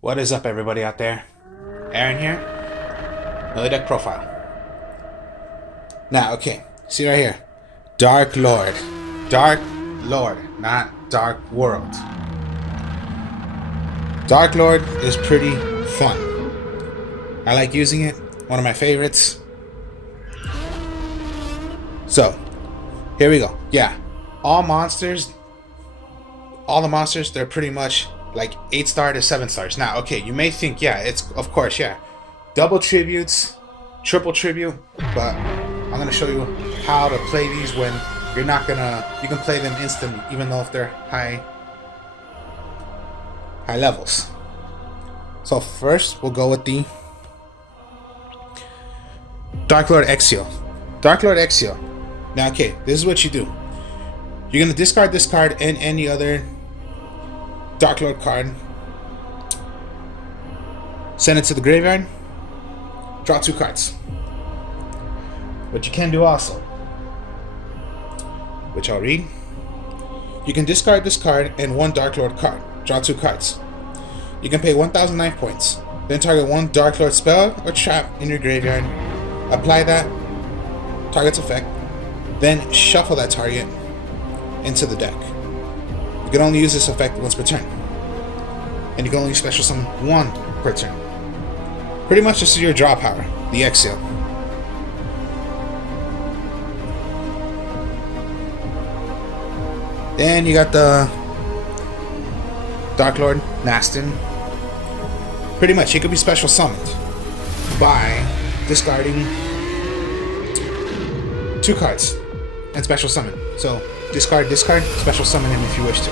What is up, everybody out there? Aaron here. Another deck profile. Now, okay, see right here. Dark Lord. Dark Lord, not Dark World. Dark Lord is pretty fun. I like using it. One of my favorites. So, here we go. Yeah, all the monsters, they're pretty much like 8-star to 7 stars. Now, okay, you may think, yeah, it's, of course, yeah, double tributes, triple tribute, but I'm going to show you how to play these when you're not going to, you can play them instantly, even though if they're high levels. So first, we'll go with the Dark Lord Exio. Dark Lord Exio. Now, okay, this is what you do. You're going to discard this card and any other Dark Lord card. Send it to the graveyard. Draw 2 cards. What you can do also, which I'll read. You can discard this card and 1 Dark Lord card. Draw 2 cards. You can pay 1,000 life points. Then target 1 Dark Lord spell or trap in your graveyard. Apply that target's effect. Then shuffle that target into the deck. You can only use this effect once per turn. And you can only special summon 1 per turn. Pretty much this is your draw power, the Exio. Then you got the Dark Lord Mastin. Pretty much he could be special summoned by discarding 2 cards and special summon. So discard, special summon him if you wish to.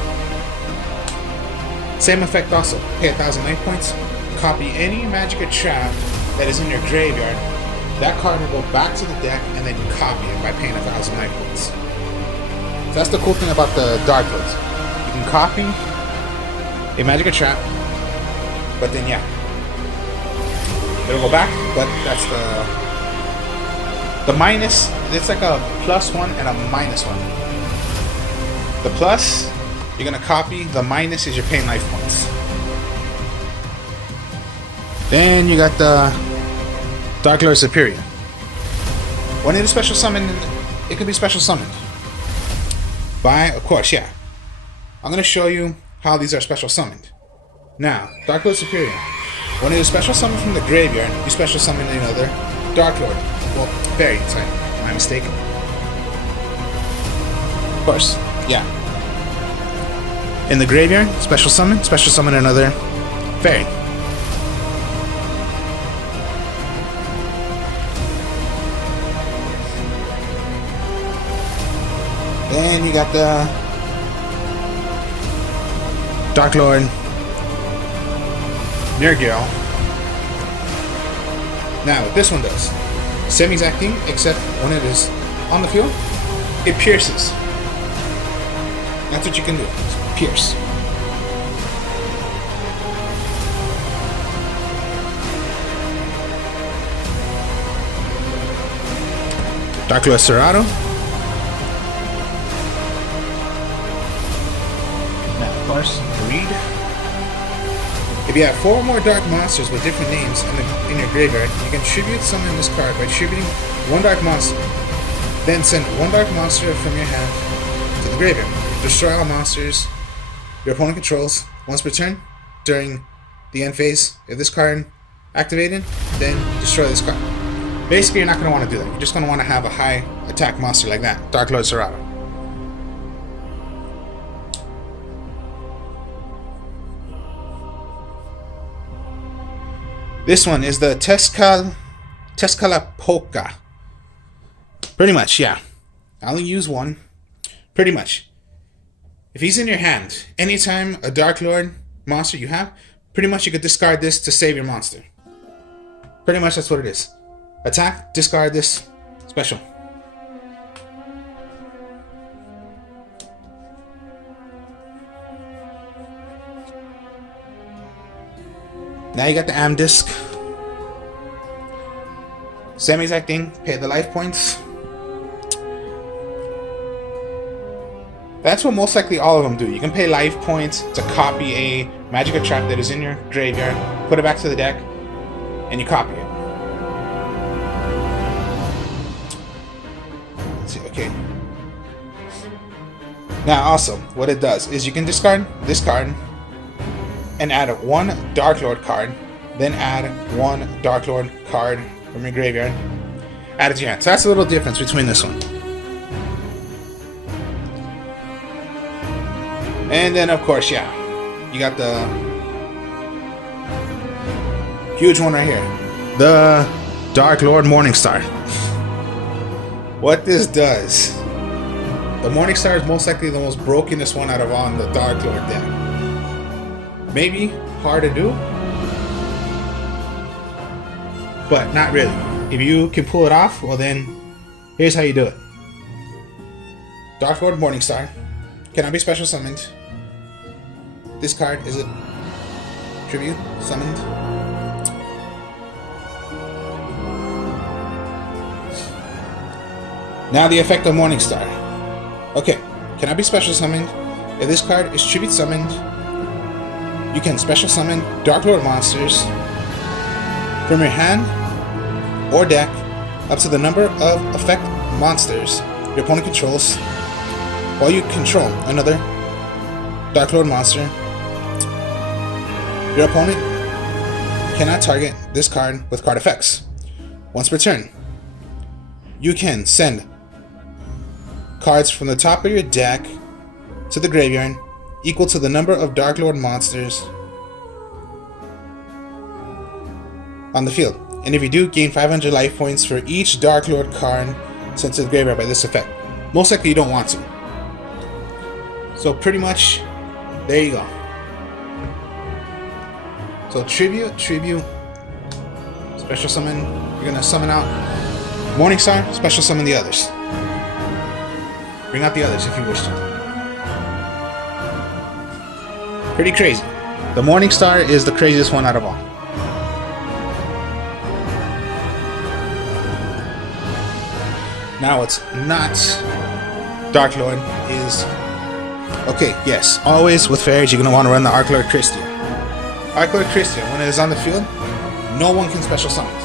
Same effect also. Pay 1,000 life points. Copy any magic or trap that is in your graveyard. That card will go back to the deck and then you copy it by paying 1,000 life points. So that's the cool thing about the Dark Lords. You can copy a magic or trap, but then yeah, it'll go back, but that's the minus. It's like a +1 and a -1. The plus, you're gonna copy. The minus is you're paying life points. Then you got the Dark Lord Superior. When it is special summoned, it could be special summoned by, of course, yeah. I'm gonna show you how these are special summoned. Now, Dark Lord Superior. When it is special summoned from the graveyard, you special summon another Dark Lord. Well, fairy, sorry, my mistake. Of course, yeah. In the graveyard, special summon another fairy. Then you got the Dark Lord Nergirl. Now, what this one does, same exact thing, except when it is on the field, it pierces. That's what you can do. Pierce. Dark Lord Serrato. Now, of course, read. If you have 4 or more dark monsters with different names in your graveyard, you can tribute summon this card by tributing 1 dark monster. Then send 1 dark monster from your hand to the graveyard. Destroy all monsters your opponent controls once per turn during the end phase. If this card activated, then destroy this card. Basically, you're not going to want to do that. You're just going to want to have a high attack monster like that, Dark Lord Serrato. This one is the Tezcatlipoca. Pretty much, yeah. I only use 1. Pretty much. If he's in your hand, anytime a Dark Lord monster you have, pretty much you could discard this to save your monster. Pretty much that's what it is. Attack, discard this, special. Now you got the Am Disc. Same exact thing, pay the life points. That's what most likely all of them do. You can pay life points to copy a magic or trap that is in your graveyard, put it back to the deck, and you copy it. Let's see, okay. Now also, what it does is you can discard this card and add one Dark Lord card, then add one Dark Lord card from your graveyard, add it to your hand. So that's a little difference between this one. And then, of course, yeah, you got the huge one right here, the Dark Lord Morningstar. What this does, the Morningstar is most likely the most brokenest one out of all in the Dark Lord deck. Maybe hard to do, but not really. If you can pull it off, well then, here's how you do it. Dark Lord Morningstar cannot be special summoned. This card is a tribute summoned. Now the effect of Morningstar. Okay, cannot be special summoned. If this card is tribute summoned, you can special summon Dark Lord monsters from your hand or deck up to the number of effect monsters your opponent controls, while you control another Dark Lord monster. Your opponent cannot target this card with card effects. Once per turn, you can send cards from the top of your deck to the graveyard equal to the number of Dark Lord monsters on the field. And if you do, gain 500 life points for each Dark Lord card sent to the graveyard by this effect. Most likely you don't want to. So pretty much, there you go. So tribute, special summon, you're gonna summon out Morningstar, special summon the others. Bring out the others if you wish to. Pretty crazy. The Morningstar is the craziest one out of all. Now what's not Dark Lord is, okay, yes, always with fairies you're gonna want to run the Arc Lord Christia. Arc Lord Christia, when it is on the field, no one can special summon it.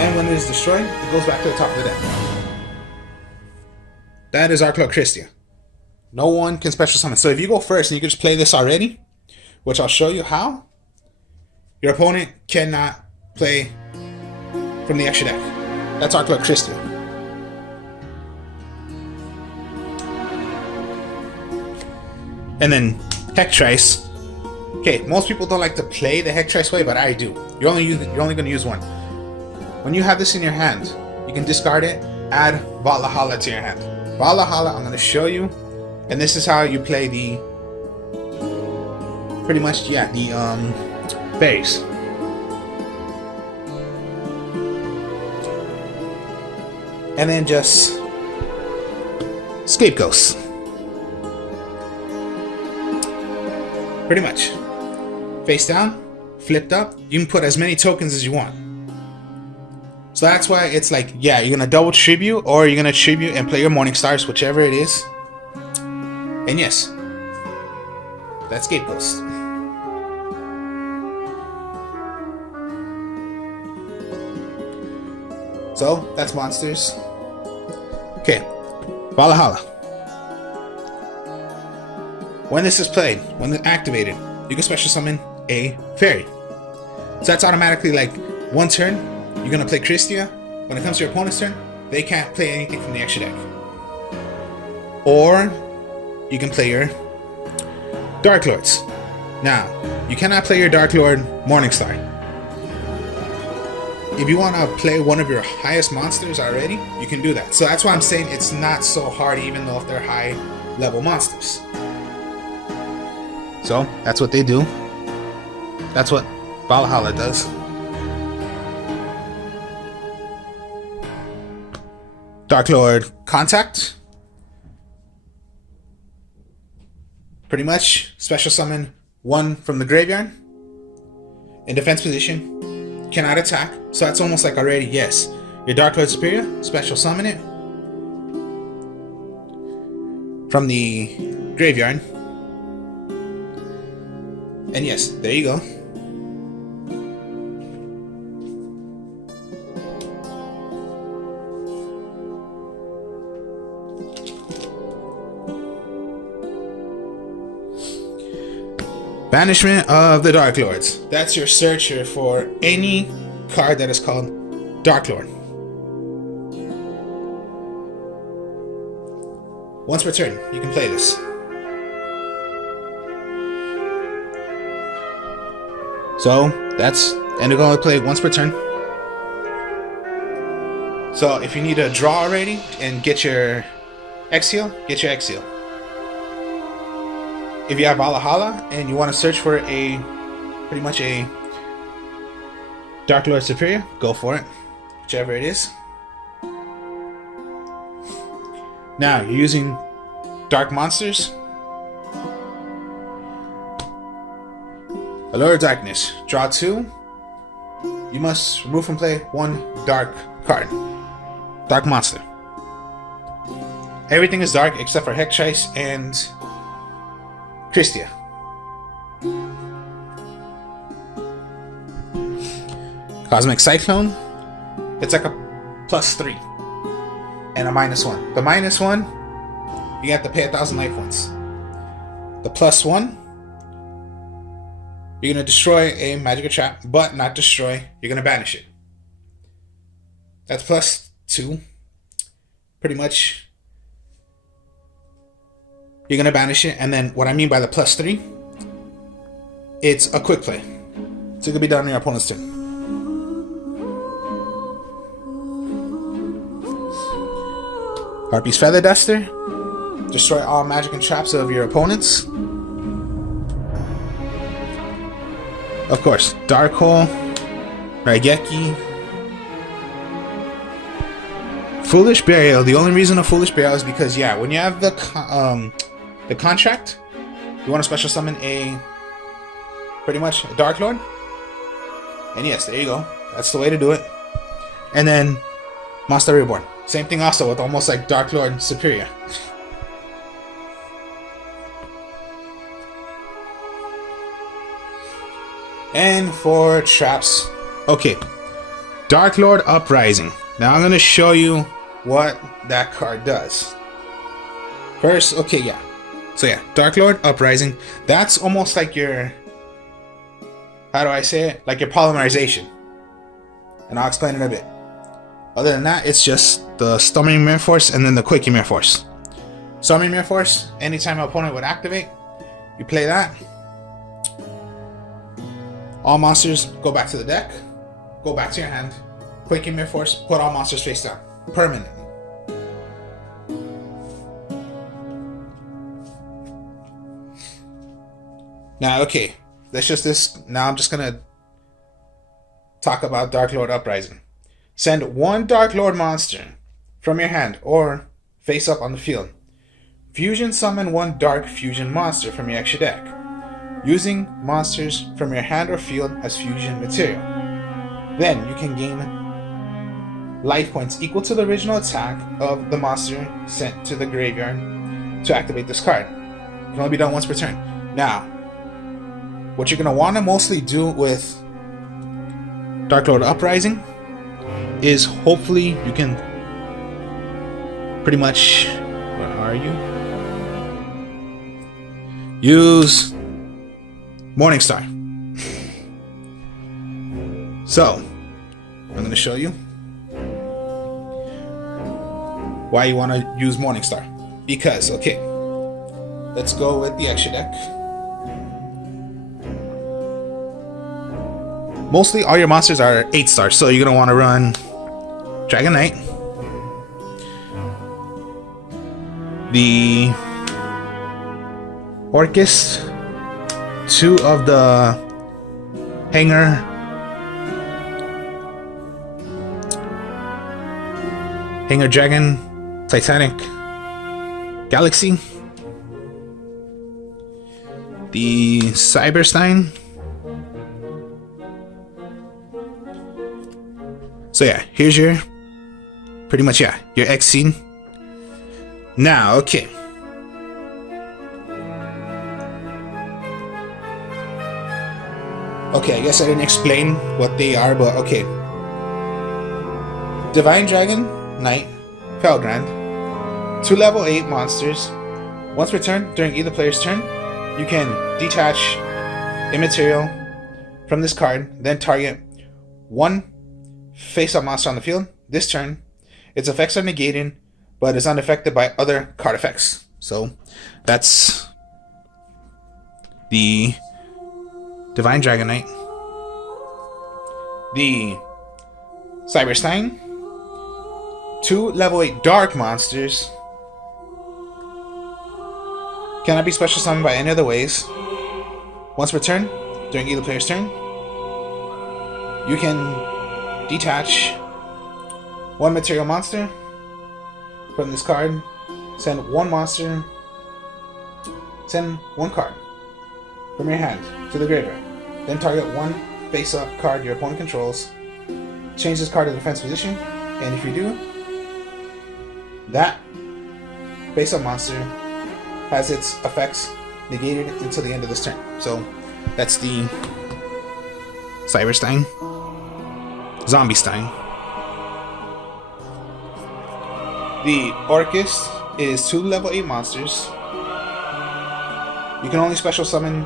And when it is destroyed, it goes back to the top of the deck. That is Arc Lord Christia. No one can special summon. So if you go first and you can just play this already, which I'll show you how, your opponent cannot play from the extra deck. That's Arc Lord Christia. And then Hectrice. Okay, most people don't like to play the Hectrice way, but I do. You're only going to use one. When you have this in your hand, you can discard it, add Valhalla to your hand. Valhalla, I'm going to show you, and this is how you play the, pretty much, yeah, the fairies. And then just scapegoats. Pretty much. Face down, flipped up, you can put as many tokens as you want. So that's why it's like, yeah, you're gonna double tribute, or you're gonna tribute and play your Morningstars, whichever it is. And yes, that's Scapegoats. So that's monsters. Okay, Valhalla. When this is played, when it's activated, you can special summon a fairy. So that's automatically like one turn, you're gonna play Christia. When it comes to your opponent's turn, they can't play anything from the extra deck. Or you can play your Dark Lords. Now, you cannot play your Dark Lord Morningstar. If you want to play one of your highest monsters already, you can do that. So that's why I'm saying it's not so hard, even though if they're high level monsters. So that's what they do. That's what Valhalla does. Dark Lord Contact. Pretty much special summon one from the graveyard in defense position. Cannot attack. So that's almost like already, yes. Your Dark Lord Superior, special summon it. from the graveyard. And yes, there you go. Banishment of the Dark Lords. That's your searcher for any card that is called Dark Lord. Once per turn, you can play this. So that's, and you're going to play once per turn. So if you need a draw already and get your Exile, get your Exile. If you have Valhalla and you want to search for pretty much a Dark Lord Superior, go for it, whichever it is. Now you're using Dark Monsters. Allure of Darkness. Draw 2. You must remove from play 1 dark card. Dark Monster. Everything is dark except for Hexice and Christia. Cosmic Cyclone. It's like a +3 and a -1. The -1, you have to pay 1,000 life points. The +1, you're gonna destroy a magic trap, but not destroy. You're gonna banish it. That's +2. Pretty much, you're gonna banish it, and then what I mean by the +3, it's a quick play, so it can be done on your opponent's turn. Harpy's Feather Duster. Destroy all magic and traps of your opponents. Of course, Dark Hole, Raigeki, Foolish Burial. The only reason of Foolish Burial is because, yeah, when you have the contract, you want to special summon pretty much a Dark Lord. And yes, there you go. That's the way to do it. And then Monster Reborn. Same thing also with almost like Dark Lord Superior. And for traps, okay, Dark Lord Uprising. Now I'm going to show you what that card does. First, okay, yeah. So yeah, Dark Lord Uprising. That's almost like your, how do I say it? Like your polymerization. And I'll explain it a bit. Other than that, it's just the Storming Mirror Force and then the Quaking Mirror Force. Storming Mirror Force, anytime an opponent would activate, you play that. All monsters go back to the deck, go back to your hand. Quaking Mirror Force, put all monsters face down. Permanently. Now, okay, that's just this. Now I'm just gonna talk about Dark Lord Uprising. Send 1 Dark Lord monster from your hand or face up on the field. Fusion summon 1 Dark Fusion monster from your extra deck, using monsters from your hand or field as fusion material. Then you can gain life points equal to the original attack of the monster sent to the graveyard to activate this card. It can only be done once per turn. Now, what you're going to want to mostly do with Dark Lord Uprising is hopefully you can pretty much, where are you? Use Morningstar. So, I'm going to show you why you want to use Morningstar. Because, okay, let's go with the extra deck. Mostly all your monsters are 8 stars, so you're going to want to run Dragon Knight, the Orcus, 2 of the Hanger Dragon, Titanic Galaxy, the Cyberstein. So yeah, here's your, pretty much, yeah, your X scene. Now, okay, Okay, I guess I didn't explain what they are, but okay. Divine Dragon Knight, Felgrand. 2 level 8 monsters. Once per turn, during either player's turn, you can detach a material from this card, then target 1 face-up monster on the field. This turn, its effects are negated, but is unaffected by other card effects. So, that's the Divine Dragon Knight. The Cyberstein. 2 level 8 dark monsters. Cannot be special summoned by any other ways. Once per turn, during either player's turn, you can detach 1 material monster from this card, send 1 monster, send 1 card from your hand to the graveyard, then target 1 face-up card your opponent controls, change this card to defense position, and if you do, that face-up monster has its effects negated until the end of this turn. So that's the Cyberstein. Zombiestein. The Orcust is 2 level 8 monsters. You can only special summon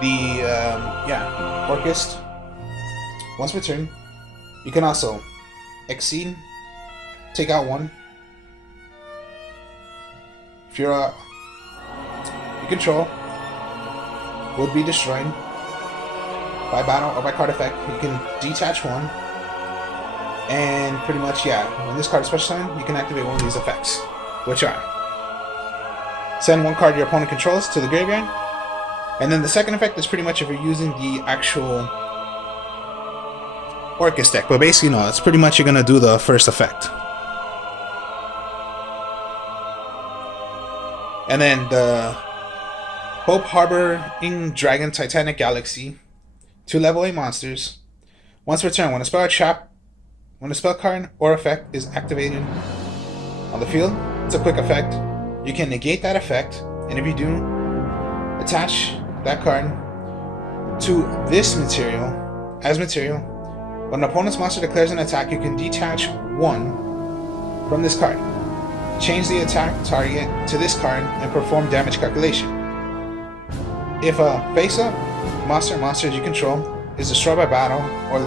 the Orcust once per turn. You can also exceed, take out 1. If you control would be destroyed by battle or by card effect, you can detach 1, and pretty much, when this card is special summon, you can activate 1 of these effects, which are send 1 card your opponent controls to the graveyard, and then the second effect is pretty much if you're using the actual Orcust deck, but basically no, it's pretty much you're gonna do the first effect. And then the Hope Harboring Dragon Titanic Galaxy. 2 level 8 monsters. Once per turn, when a spell card or effect is activated on the field, it's a quick effect. You can negate that effect, and if you do, attach that card to this material as material. When an opponent's monster declares an attack, you can detach 1 from this card. Change the attack target to this card and perform damage calculation. If a face-up monster you control is destroyed by battle or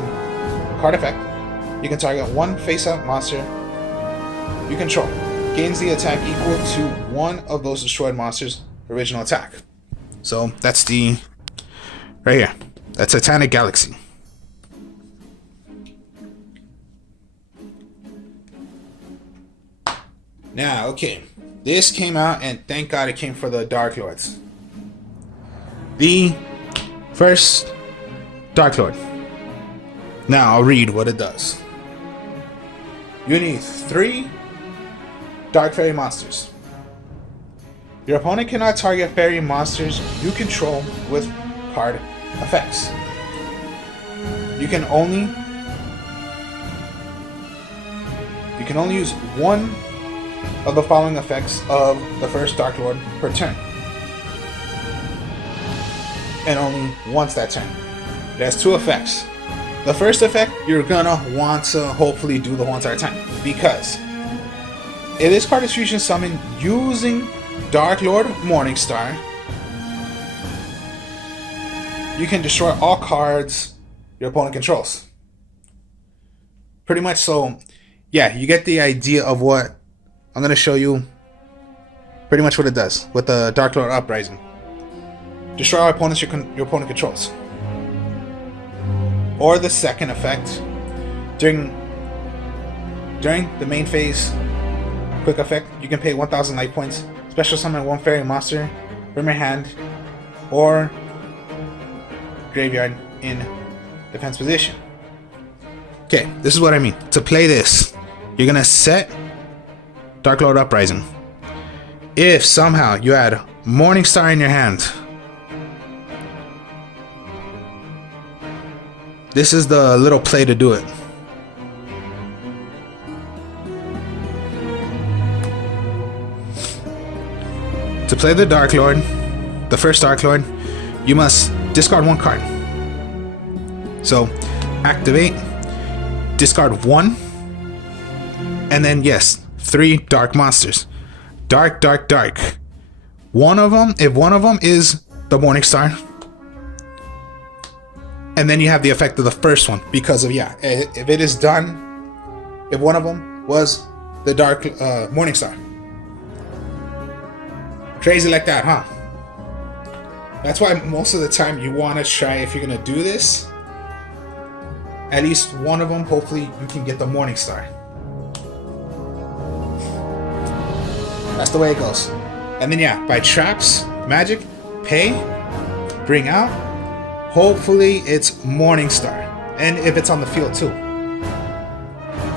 card effect, you can target 1 face-up monster you control. Gains the attack equal to 1 of those destroyed monsters' original attack. So that's the right here. That's Titanic Galaxy. Now, okay, this came out, and thank God it came for the Dark Lords. The first Dark Lord. Now, I'll read what it does. You need 3 Dark Fairy monsters. Your opponent cannot target fairy monsters you control with card effects. You can only use 1 of the following effects of the first Dark Lord per turn, and only once that turn. It has 2 effects. The first effect, you're gonna want to hopefully do the whole entire time, because if this card is fusion summoned using Dark Lord Morningstar, you can destroy all cards your opponent controls. Pretty much. So yeah, you get the idea of what I'm going to show you. Pretty much what it does with the Dark Lord Uprising. Destroy all opponents your opponent controls. Or the second effect, during the main phase quick effect, you can pay 1,000 life points, special summon 1 fairy monster from your hand or graveyard in defense position. Okay, this is what I mean. To play this, you're gonna set Dark Lord Uprising. If somehow you add Morningstar in your hand, this is the little play to do it. To play the Dark Lord, the first Dark Lord, you must discard one card. So activate, discard one, and then yes, 3 dark monsters. Dark, dark, dark. One of them, if one of them is the Morningstar, and then you have the effect of the first one because of, yeah, if it is done, if one of them was the dark Morningstar. Crazy like that, huh? That's why most of the time you want to try, if you're going to do this, at least one of them, hopefully you can get the Morningstar. That's the way it goes. And then yeah, by traps, magic, pay, bring out, hopefully it's Morningstar. And if it's on the field too.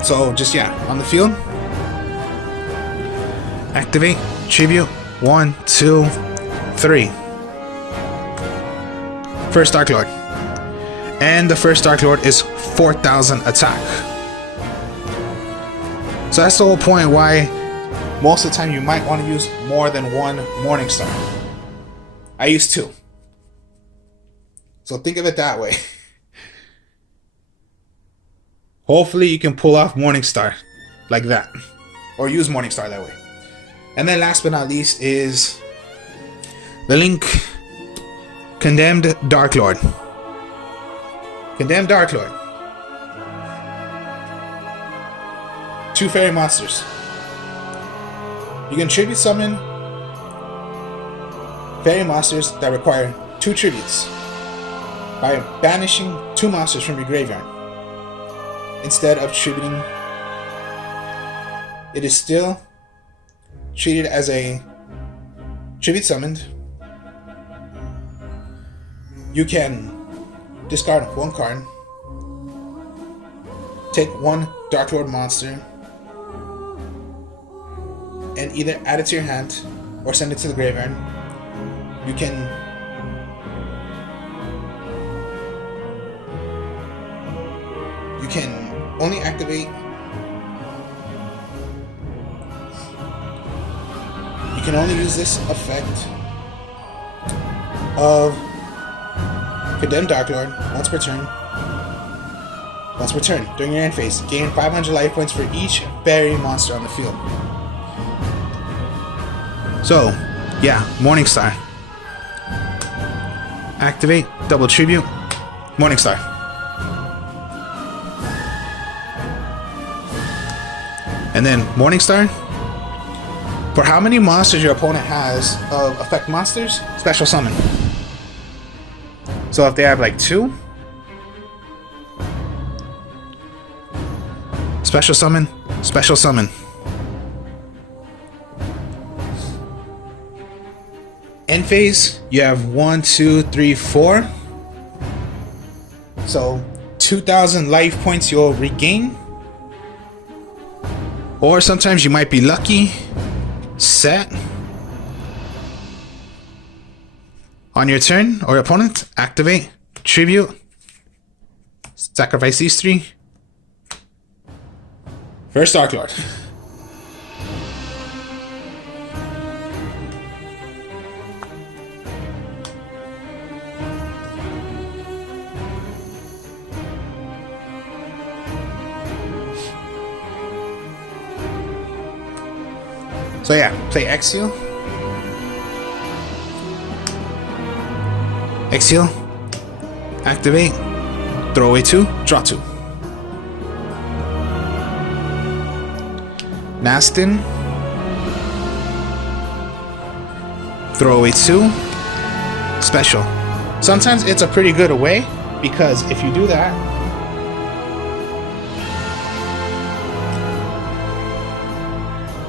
So just yeah, on the field, activate, tribute, 1, 2, 3. First Dark Lord. And the first Dark Lord is 4,000 attack. So that's the whole point why most of the time you might want to use more than one Morningstar. I use 2. So think of it that way. Hopefully you can pull off Morningstar like that. Or use Morningstar that way. And then last but not least is the Link Condemned Dark Lord. Condemned Dark Lord. 2 fairy monsters. You can tribute summon fairy monsters that require 2 tributes by banishing 2 monsters from your graveyard. Instead of tributing, it is still treated as a tribute summoned. You can discard 1 card, take 1 Dark Lord monster, and either add it to your hand or send it to the graveyard. You can only activate. You can only use this effect of Condemned Dark Lord once per turn. Once per turn during your end phase, gain 500 life points for each fairy monster on the field. So, yeah, Morningstar. Activate, double tribute, Morningstar. And then Morningstar, for how many monsters your opponent has of effect monsters, special summon. So if they have like 2, special summon, special summon. End phase, you have 1, 2, 3, 4. So 2,000 life points you'll regain. Or sometimes you might be lucky. Set. On your turn or opponent, activate, tribute, sacrifice these 3. First Dark Lord. So yeah, play Exile. Exile. Activate. Throw away 2. Draw 2. Mastin. Throw away 2. Special. Sometimes it's a pretty good away because if you do that,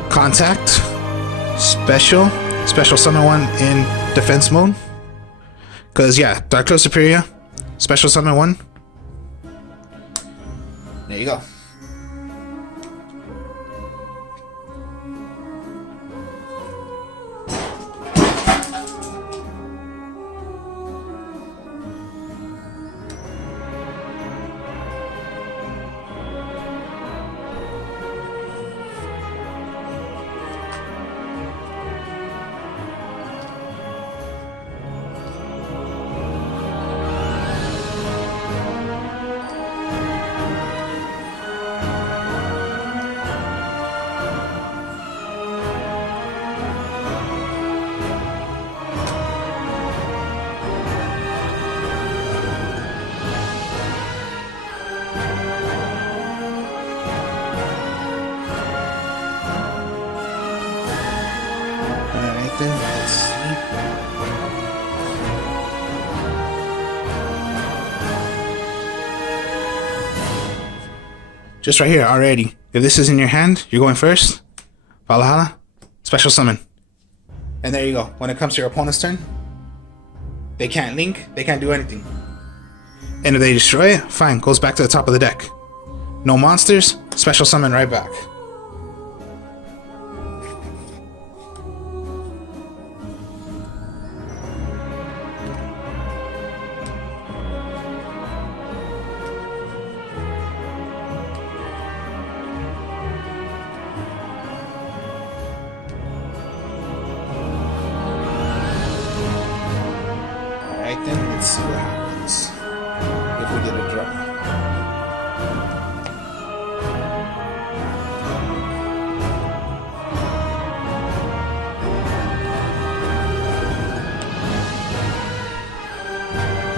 contact, special summon 1 in defense mode. Because yeah, Dark Lord Superior, special summon 1. There you go. just right here already. If this is in your hand, you're going first. Valhalla, special summon. And there you go. When it comes to your opponent's turn, they can't link, they can't do anything. And if they destroy it, fine, goes back to the top of the deck. No monsters, special summon right back. Alright then, let's see what happens if we get a draw.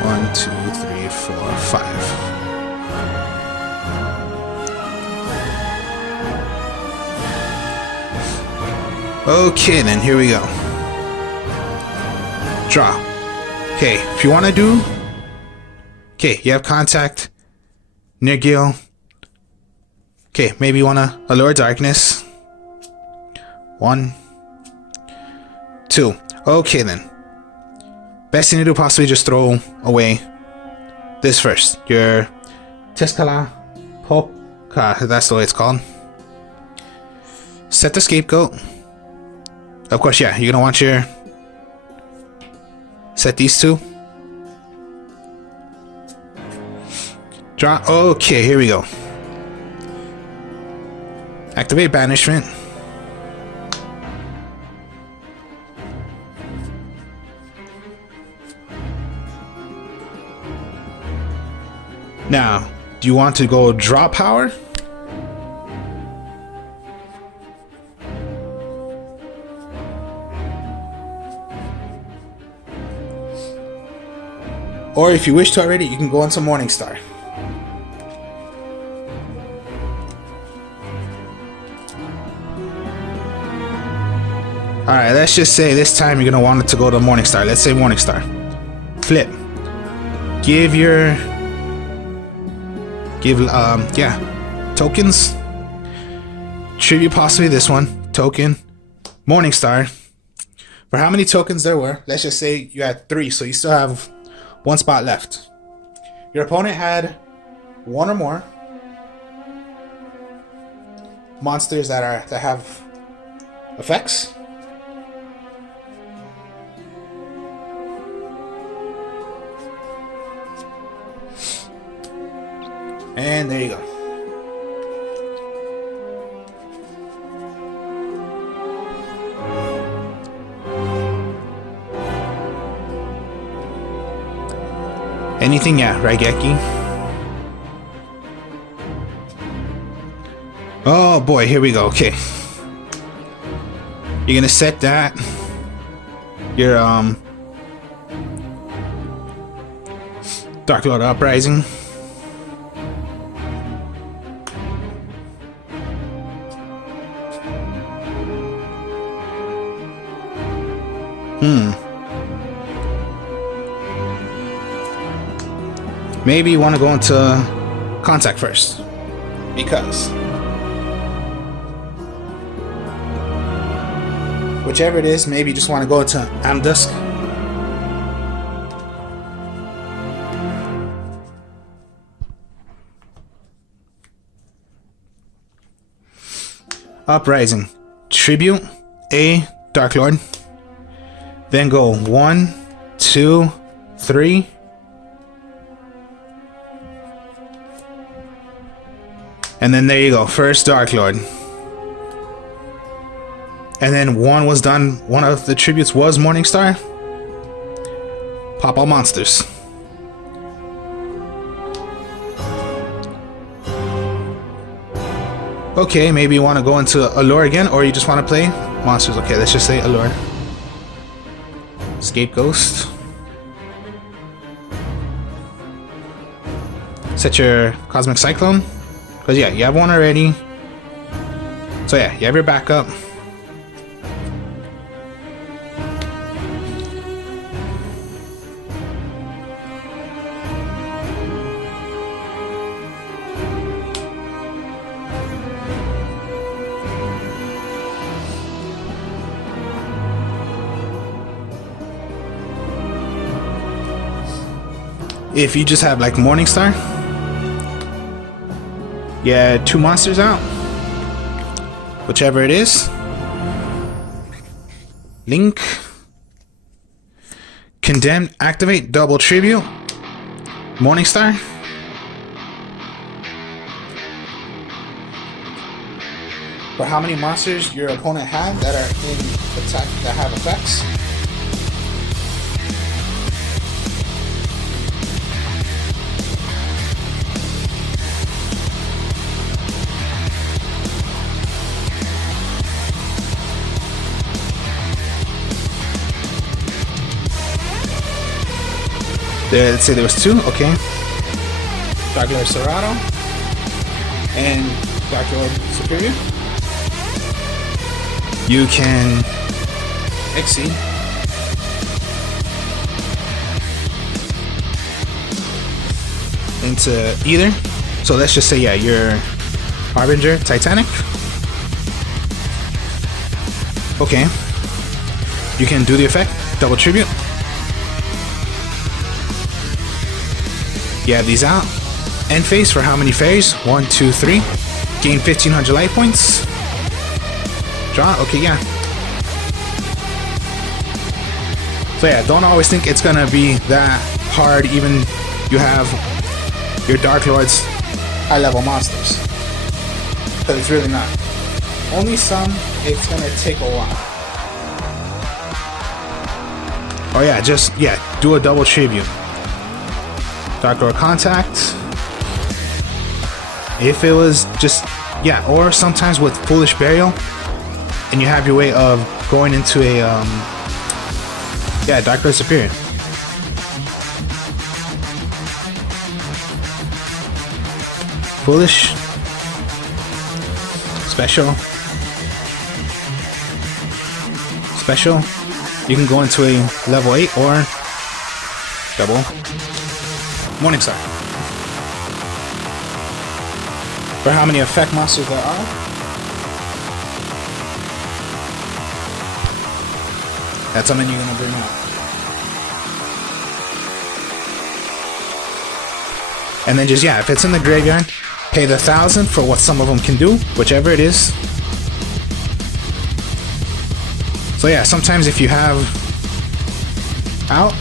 One, two, three, four, five. Okay, then here we go. Draw. Okay, if you want to do... Okay, you have contact. Nirgil. Okay, maybe you want to allure darkness. 1, 2. Okay, then. Best thing to do, possibly just throw away this first. Your Teskala Poka, that's the way it's called. Set the scapegoat. Of course, yeah, you're gonna want your... Set these two. Draw. Okay, here we go. Activate banishment. Now, do you want to go draw power? Or if you wish to already, you can go into Morningstar. Alright, let's just say this time you're going to want it to go to Morningstar. Let's say Morningstar. Flip. Give your... tokens. Tribute possibly this one. Token. Morningstar. For how many tokens there were, let's just say you had 3, so you still have 1 spot left. Your opponent had 1 or more monsters that have effects. And there you go. Anything, yeah, Raigeki. Oh boy, here we go. Okay. You're gonna set that. Your Dark Lord Uprising. Maybe you want to go into contact first, because whichever it is, maybe you just want to go into Amdusk. Uprising, tribute a Dark Lord, then go 1, 2, 3. And then there you go, first Dark Lord. And then one was done, one of the tributes was Morningstar. Pop all monsters. Okay, maybe you want to go into Allure again, or you just want to play monsters. Okay, let's just say Allure. Scapegoat. Set your Cosmic Cyclone. Because yeah, you have one already. So yeah, you have your backup. if you just have like Morningstar, yeah, 2 monsters out, whichever it is. Link, Condemned, activate, double tribute, Morningstar. For how many monsters your opponent had that are in attack that have effects. There, let's say there was 2, okay. Dark Lord Serrato and Dark Lord Superior. You can exceed into either. So let's just say, yeah, your Harbinger, Titanic. Okay. You can do the effect, double tribute. You have these out. End phase for how many fairies? 1, 2, 3. Gain 1500 life points. Draw, okay, yeah. So yeah, don't always think it's gonna be that hard, even you have your Dark Lords high level monsters. But it's really not. Only some, it's gonna take a while. Oh yeah, just, yeah, do a double tribute. Dark Lord Contact. If it was just, yeah, or sometimes with Foolish Burial, and you have your way of going into a, yeah, Dark Lord Superior. Foolish. Special. Special. You can go into a level 8 or double. Morningstar. For how many effect monsters there are. That's something you're gonna bring out. And then just, yeah, if it's in the graveyard, pay the 1,000 for what some of them can do, whichever it is. So yeah, sometimes if you have out,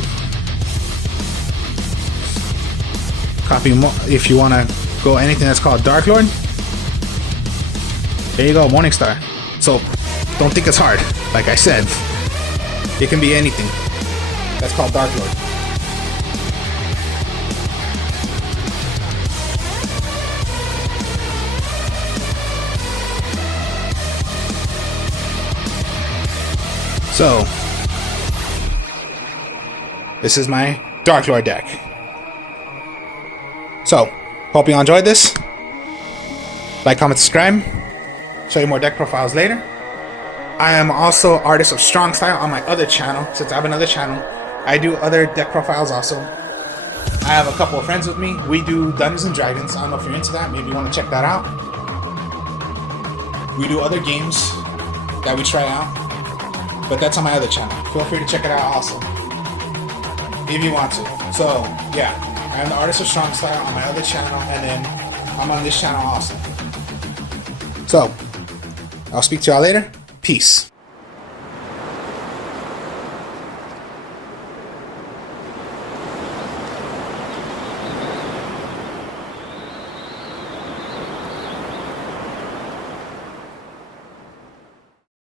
copy more if you want to go anything that's called Dark Lord. There you go, Morningstar. So don't think it's hard. Like I said, it can be anything that's called Dark Lord. So this is my Dark Lord deck. So, hope you enjoyed this. Like, comment, subscribe. Show you more deck profiles later. I am also Artist of Strong Style on my other channel. Since I have another channel, I do other deck profiles also. I have a couple of friends with me. We do Dungeons and Dragons. I don't know if you're into that. Maybe you want to check that out. We do other games that we try out. But that's on my other channel. Feel free to check it out also, if you want to. So, yeah. I'm the Artist of Strong Style on my other channel, and then I'm on this channel also. So, I'll speak to y'all later. Peace.